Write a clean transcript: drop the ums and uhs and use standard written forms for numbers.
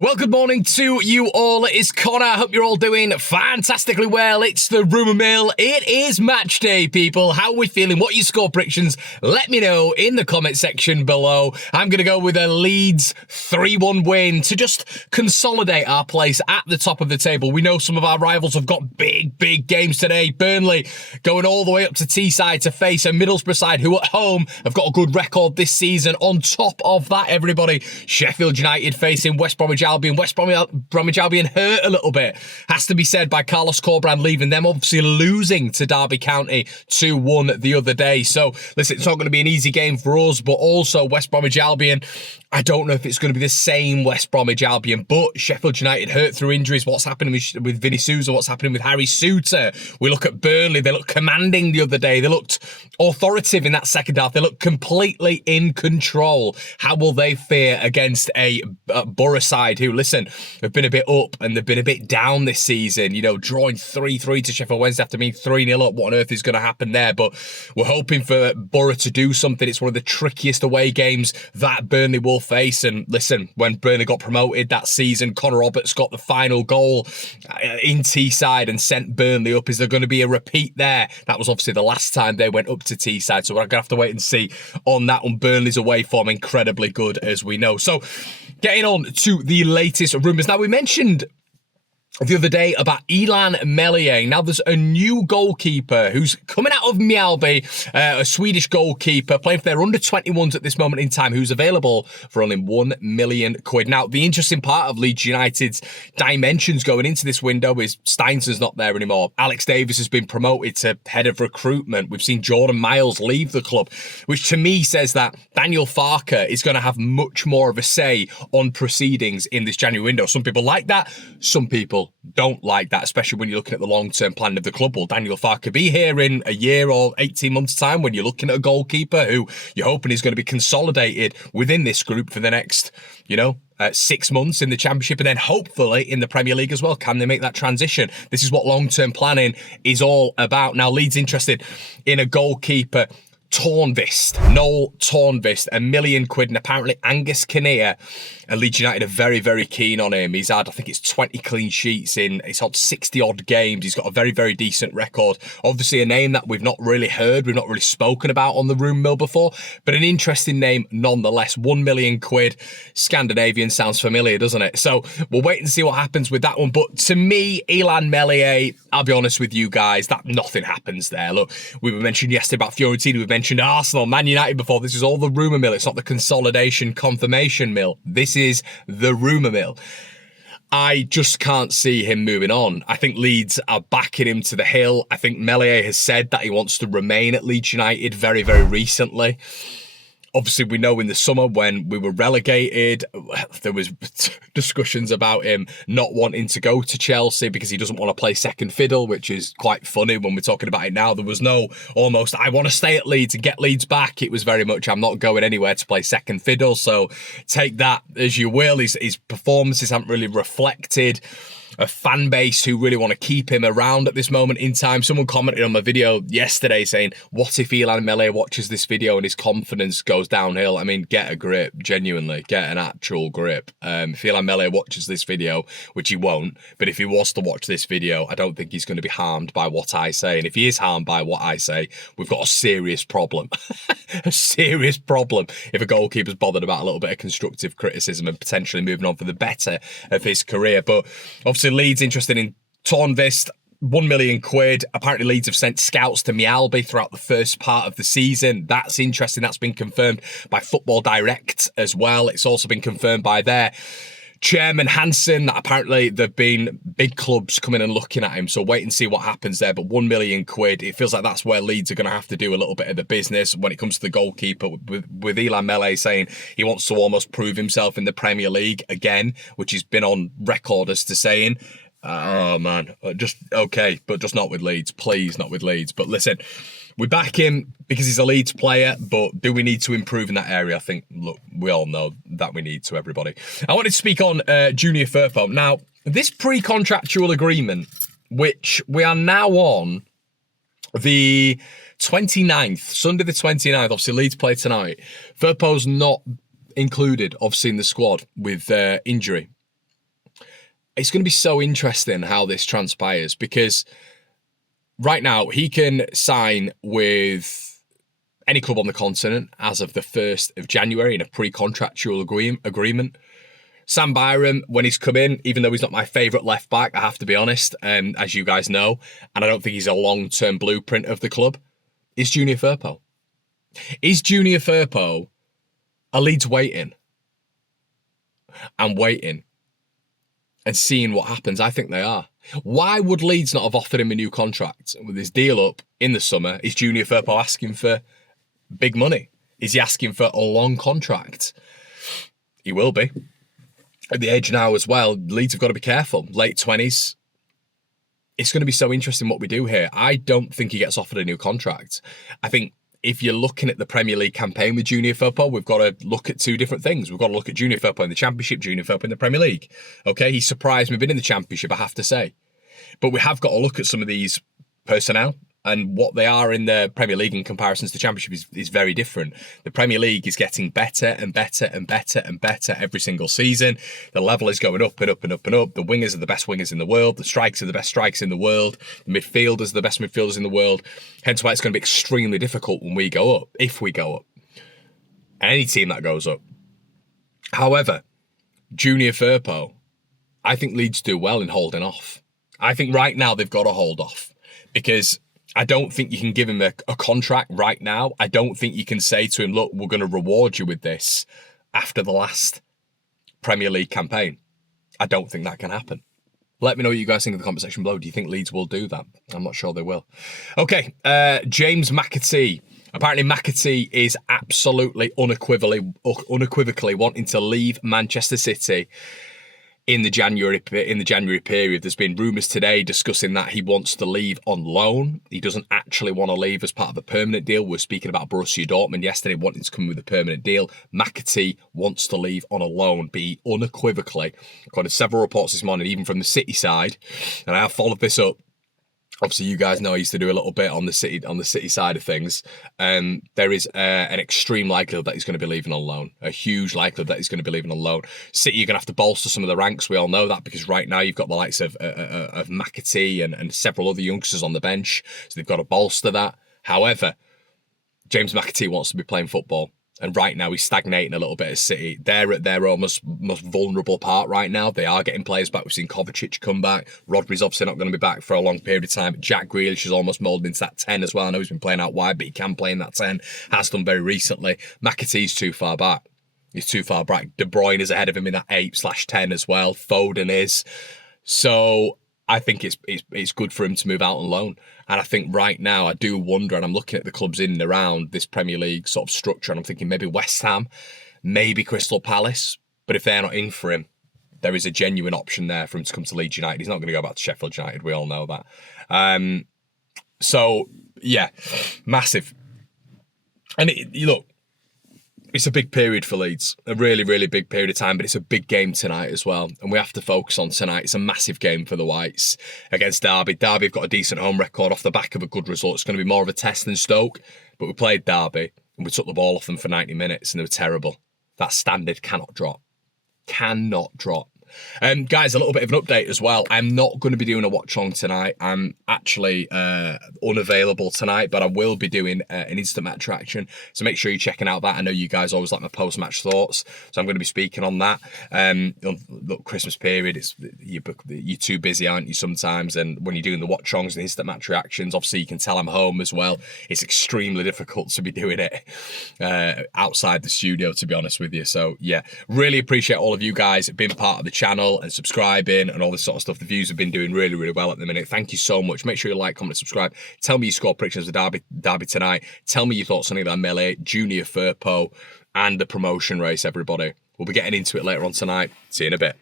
Well, good morning to you all. It's Connor. I hope you're all doing fantastically well. It's the Rumour Mill. It is match day, people. How are we feeling? What are your score predictions? Let me know in the comment section below. I'm going to go with a Leeds 3-1 win to just consolidate our place at the top of the table. We know some of our rivals have got big games today. Burnley going all the way up to Teesside to face a Middlesbrough side who at home have got a good record this season. On top of that, everybody, Sheffield United facing West Bromwich Albion. West Bromwich Albion hurt a little bit, has to be said, by Carlos Corberán leaving them, obviously losing to Derby County 2-1 the other day. So, listen, it's not going to be an easy game for us, but also West Bromwich Albion, I don't know if it's going to be the same West Bromwich Albion, but Sheffield United hurt through injuries. What's happening with Vinny Souza? What's happening with Harry Souttar? We look at Burnley. They looked commanding the other day. They looked authoritative in that second half. They looked completely in control. How will they fare against a Borough side who, listen, have been a bit up and they've been a bit down this season? You know, drawing 3-3 to Sheffield Wednesday after being 3-0 up. What on earth is going to happen there? But we're hoping for Borough to do something. It's one of the trickiest away games that Burnley will face. And listen, when Burnley got promoted that season, Connor Roberts got the final goal in Teesside and sent Burnley up. Is there going to be a repeat there? That was obviously the last time they went up to Teesside, so we're going to have to wait and see on that one. Burnley's away form incredibly good, as we know. So getting on to the latest rumours. Now, we mentioned the other day about Illan Meslier. Now, there's a new goalkeeper who's coming out of Mjällby, a Swedish goalkeeper playing for their under-21s at this moment in time, who's available for only £1 million. Now, the interesting part of Leeds United's dimensions going into this window is Steinson's not there anymore. Alex Davis has been promoted to head of recruitment. We've seen Jordan Miles leave the club, which to me says that Daniel Farke is going to have much more of a say on proceedings in this January window. Some people like that. Some people don't like that, especially when you're looking at the long-term plan of the club. Will Daniel Farke be here in a year or 18 months' time when you're looking at a goalkeeper who you're hoping is going to be consolidated within this group for the next, 6 months in the Championship and then hopefully in the Premier League as well? Can they make that transition? This is what long-term planning is all about. Now, Leeds interested in a goalkeeper, Noel Tornvist, £1 million, and apparently Angus Kinnear and Leeds United are very keen on him. He's had, I think it's 20 clean sheets he's had 60 odd games. He's got a very decent record. Obviously a name that we've not really heard, we've not really spoken about on the Rumour Mill before, but an interesting name nonetheless. £1 million. Scandinavian sounds familiar, doesn't it? So we'll wait and see what happens with that one. But to me, Illan Meslier, I'll be honest with you guys, that nothing happens there. Look, we were mentioned yesterday about Fiorentina, we've mentioned Arsenal, Man United before. This is all the Rumour Mill. It's not the consolidation confirmation mill. This is the Rumour Mill. I just can't see him moving on. I think Leeds are backing him to the hill. I think Meslier has said that he wants to remain at Leeds United very recently. Obviously, we know in the summer when we were relegated, there was discussions about him not wanting to go to Chelsea because he doesn't want to play second fiddle, which is quite funny when we're talking about it now. There was no almost, I want to stay at Leeds and get Leeds back. It was very much, I'm not going anywhere to play second fiddle. So take that as you will. His performances haven't really reflected a fan base who really want to keep him around at this moment in time. Someone commented on my video yesterday saying, what if Illan Meslier watches this video and his confidence goes downhill? I mean, get a grip, genuinely, get an actual grip. If Illan Meslier watches this video, which he won't, but if he was to watch this video, I don't think he's going to be harmed by what I say. And if he is harmed by what I say, we've got a serious problem. A serious problem if a goalkeeper's bothered about a little bit of constructive criticism and potentially moving on for the better of his career. But obviously Leeds interested in Tornvist, £1 million. Apparently Leeds have sent scouts to Mjällby throughout the first part of the season. That's interesting. That's been confirmed by Football Direct as well. It's also been confirmed by their chairman Hansen that apparently there've been big clubs coming and looking at him. So wait and see what happens there. But £1 million, it feels like that's where Leeds are going to have to do a little bit of the business when it comes to the goalkeeper, with Illan Meslier saying he wants to almost prove himself in the Premier League again, which he's been on record as to saying. Oh man, just okay, but just not with Leeds. Please, not with Leeds. But listen, we back him because he's a Leeds player, but do we need to improve in that area? I think, look, we all know that we need to, everybody. I wanted to speak on Junior Firpo. Now, this pre-contractual agreement, which we are now on the 29th, Sunday the 29th, obviously Leeds play tonight. Firpo's not included, obviously, in the squad with injury. It's going to be so interesting how this transpires, because right now he can sign with any club on the continent as of the 1st of January in a pre-contractual agreement. Sam Byram, when he's come in, even though he's not my favourite left back, I have to be honest, as you guys know, and I don't think he's a long-term blueprint of the club, is Junior Firpo. Is Junior Firpo a Leeds waiting and waiting and seeing what happens? I think they are. Why would Leeds not have offered him a new contract with his deal up in the summer? Is Junior Firpo asking for big money? Is he asking for a long contract? He will be. At the age now as well, Leeds have got to be careful. Late 20s. It's going to be so interesting what we do here. I don't think he gets offered a new contract. I think if you're looking at the Premier League campaign with Junior Firpo, we've got to look at two different things. We've got to look at Junior Firpo in the Championship, Junior Firpo in the Premier League. Okay, he surprised me a bit in the Championship, I have to say. But we have got to look at some of these personnel, and what they are in the Premier League in comparison to the Championship is very different. The Premier League is getting better and better and better and better every single season. The level is going up and up and up and up. The wingers are the best wingers in the world. The strikers are the best strikers in the world. The midfielders are the best midfielders in the world. Hence why it's going to be extremely difficult when we go up, if we go up. And any team that goes up. However, Junior Firpo, I think Leeds do well in holding off. I think right now they've got to hold off, because I don't think you can give him a contract right now. I don't think you can say to him, look, we're going to reward you with this after the last Premier League campaign. I don't think that can happen. Let me know what you guys think in the comment section below. Do you think Leeds will do that? I'm not sure they will. Okay, James McAtee. Apparently McAtee is absolutely unequivocally wanting to leave Manchester City in the January period. There's been rumours today discussing that he wants to leave on loan. He doesn't actually want to leave as part of a permanent deal. We were speaking about Borussia Dortmund yesterday wanting to come with a permanent deal. McAtee wants to leave on a loan, but he unequivocally, according to several reports this morning, even from the City side, and I have followed this up. Obviously, you guys know I used to do a little bit on the City side of things. There is an extreme likelihood that he's going to be leaving on loan. A huge likelihood that he's going to be leaving on loan. City, you're going to have to bolster some of the ranks. We all know that, because right now you've got the likes of McAtee and several other youngsters on the bench. So they've got to bolster that. However, James McAtee wants to be playing football. And right now he's stagnating a little bit at City. They're at their almost most vulnerable part right now. They are getting players back. We've seen Kovacic come back. Rodri's obviously not going to be back for a long period of time. Jack Grealish is almost moulded into that 10 as well. I know he's been playing out wide, but he can play in that 10. Has done very recently. McAtee's too far back. He's too far back. De Bruyne is ahead of him in that 8/10 as well. Foden is. So I think it's good for him to move out on loan. And I think right now I do wonder, and I'm looking at the clubs in and around this Premier League sort of structure, and I'm thinking maybe West Ham, maybe Crystal Palace. But if they're not in for him, there is a genuine option there for him to come to Leeds United. He's not going to go back to Sheffield United. We all know that. So, yeah, massive. And look, it's a big period for Leeds, a really, really big period of time, but it's a big game tonight as well, and we have to focus on tonight. It's a massive game for the Whites against Derby. Derby have got a decent home record off the back of a good result. It's going to be more of a test than Stoke, but we played Derby, and we took the ball off them for 90 minutes, and they were terrible. That standard cannot drop. Cannot drop. Guys, a little bit of an update as well. I'm not going to be doing a watch along tonight. I'm actually unavailable tonight, but I will be doing an instant match reaction. So make sure you're checking out that. I know you guys always like my post-match thoughts, so I'm going to be speaking on that. Look, Christmas period, you're too busy, aren't you, sometimes? And when you're doing the watch alongs and instant match reactions, obviously you can tell I'm home as well. It's extremely difficult to be doing it outside the studio, to be honest with you. So yeah, really appreciate all of you guys being part of the channel and subscribing and all this sort of stuff. The views have been doing really, really well at the minute. Thank you so much. Make sure you like, comment, subscribe. Tell me your score predictions of Derby tonight. Tell me your thoughts on either Melee, Junior Firpo, and the promotion race, everybody. We'll be getting into it later on tonight. See you in a bit.